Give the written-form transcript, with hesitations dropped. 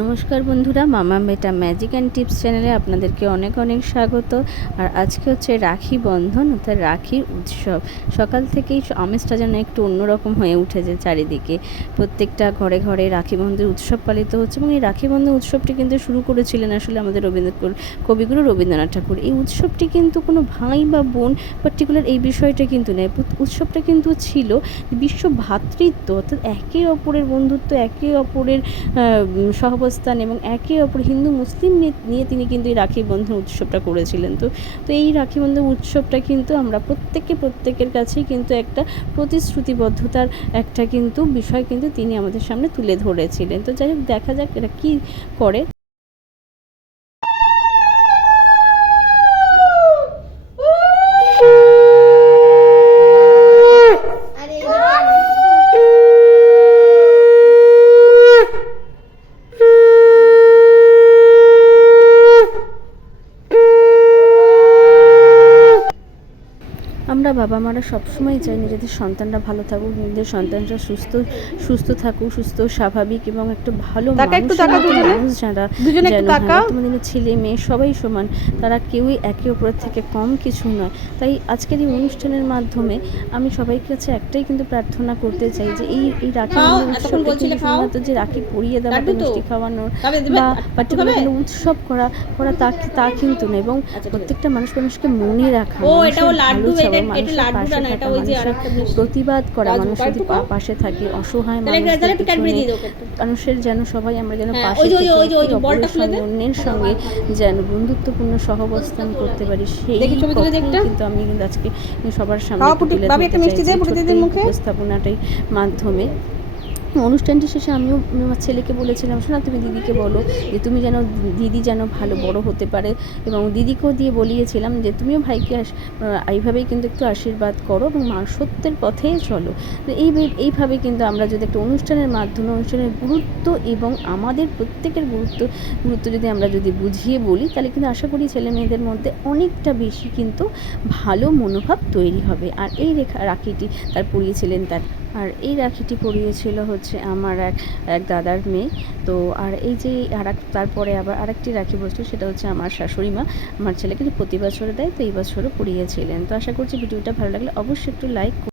নমস্কার বন্ধুরা, মামা মেটা ম্যাজিক অ্যান্ড টিপস চ্যানেলে আপনাদেরকে অনেক অনেক স্বাগত। আর আজকে হচ্ছে রাখি বন্ধন অর্থাৎ রাখির উৎসব। সকাল থেকেই আমেজটা যেন একটু অন্যরকম হয়ে উঠেছে চারিদিকে। প্রত্যেকটা ঘরে ঘরে রাখি বন্ধনের উৎসব পালিত হচ্ছে এবং এই রাখি বন্ধন উৎসবটি কিন্তু শুরু করেছিলেন আসলে আমাদের কবিগুরু রবীন্দ্রনাথ ঠাকুর। এই উৎসবটি কিন্তু কোনো ভাই বা বোন পার্টিকুলার এই বিষয়টা কিন্তু নেই। উৎসবটা কিন্তু ছিল বিশ্ব ভ্রাতৃত্ব, অর্থাৎ একে অপরের বন্ধুত্ব, একে অপরের সহাবস্থান এবং একে অপর হিন্দু মুসলিম নিয়ে তিনি কিন্তু এই রাখি বন্ধন উৎসবটা করেছিলেন। তো এই রাখি বন্ধন উৎসবটা কিন্তু আমরা প্রত্যেকের কাছেই কিন্তু একটা প্রতিশ্রুতিবদ্ধতার একটা কিন্তু বিষয় কিন্তু তিনি আমাদের সামনে তুলে ধরেছিলেন। তো যাই হোক, দেখা যাক এরা কী করে। আমরা বাবা মারা সবসময় চাই নিজেদের সন্তানরা ভালো থাকুক, নিজেদের সন্তানরা সুস্থ থাকুক, সুস্থ স্বাভাবিক এবং একটা ভালো মানুষ যারা তোমাদের ছেলে মেয়ে সবাই সমান, তারা কেউই একে অপরের থেকে কম কিছু নয়। তাই আজকের এই অনুষ্ঠানের মাধ্যমে আমি সবাই কাছে একটাই কিন্তু প্রার্থনা করতে চাই যে এই রাখি উৎসবটা কিন্তু শুধুমাত্র যে রাখি পরিয়ে দেওয়াটা, মিষ্টি খাওয়ানোর বা পার্টিকুলার কোনো উৎসব করা তা কিন্তু না, এবং প্রত্যেকটা মানুষকে মনে রাখা, প্রতিবাদ করা, মানুষের পাশে থাকি, অসহায় মানুষের যেন সবাই আমরা যেন পাশে অন্যের সঙ্গে যেন বন্ধুত্বপূর্ণ সহাবস্থান করতে পারি, সেই কিন্তু আমি কিন্তু আজকে সবার সামনে উপস্থাপনাটাই মাধ্যমে। অনুষ্ঠানটি শেষে আমিও আমার ছেলেকে বলেছিলাম, শোনা তুমি দিদিকে বলো যে তুমি যেন দিদি যেন ভালো বড় হতে পারে, এবং দিদিকেও দিয়ে বলিয়েছিলাম যে তুমিও ভাইকে এইভাবেই কিন্তু একটু আশীর্বাদ করো এবং সত্যের পথে চলো। এইভাবে কিন্তু আমরা যদি একটা অনুষ্ঠানের মাধ্যমে অনুষ্ঠানের গুরুত্ব এবং আমাদের প্রত্যেকের গুরুত্ব যদি আমরা বুঝিয়ে বলি, তাহলে কিন্তু আশা করি ছেলে মেয়েদের মধ্যে অনেকটা বেশি কিন্তু ভালো মনোভাব তৈরি হবে। আর এই রাখিটি তার পরিয়েছিলেন আর এই রাখিটি পরিয়েছিল হচ্ছে আমার এক দাদার মেয়ে। তো আর এই যে তারপরে আবার আরেকটি রাখি বস্তু, সেটা হচ্ছে আমার শাশুড়ি মা আমার ছেলেকে প্রতি বছরে দেয়, তো এই বছরও পরিয়েছিলেন। তো আশা করছি ভিডিওটা ভালো লাগলে অবশ্যই একটু লাইক